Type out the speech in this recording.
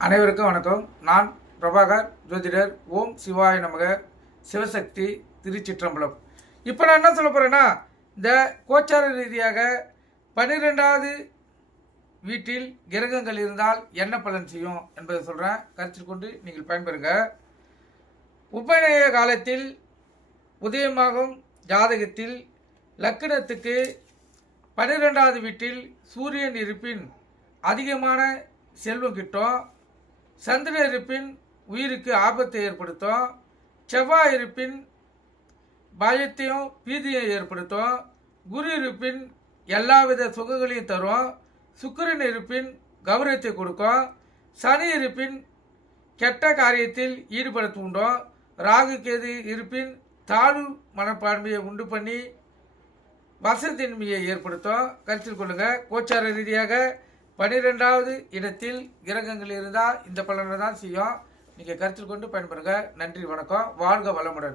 அனைவருக்கும் வணக்கம். நான் பிரபாகர் ஜோதிடர். ஓம் சிவாய நமக. சிவசக்தி திருச்சிற்றம்பலம். இப்போ நான் என்ன சொல்ல போகிறேன்னா, இந்த கோச்சார ரீதியாக 12வது வீட்டில் கிரகங்கள் இருந்தால் என்ன பலன் செய்யும் என்பதை சொல்கிறேன். கருத்தில் கொண்டு நீங்கள் பயன்பெறுங்க. உபநய காலத்தில் உதயமாகும் ஜாதகத்தில் லக்னத்துக்கு 12வது வீட்டில் சூரியன் இருப்பின் அதிகமான செல்வம் கிட்டும். சந்திரன் இருப்பின் உயிருக்கு ஆபத்தை ஏற்படுத்தும். செவ்வாய் இருப்பின் பயத்தையும் பீதியும் ஏற்படுத்தும். குரு இருப்பின் எல்லாவித சுகங்களையும் தரும். சுக்கிரன் இருப்பின் கௌரவத்தை கொடுக்கும். சனி இருப்பின் கெட்ட காரியத்தில் ஈடுபட தூண்டும். ராகு கேது இருப்பின் தாழ்வு மனப்பான்மையை உண்டு பண்ணி வசதியின்மையை ஏற்படுத்தும். கருத்தில் கொள்ளுங்கள். கோச்சார ரீதியாக 12வது இடத்தில் கிரகங்கள் இருந்தால் இந்த பலனை தான் செய்யும். நீங்கள் கருத்தில் கொண்டு பயன்பெறுங்க. நன்றி, வணக்கம். வாழ்க வளமுடன்.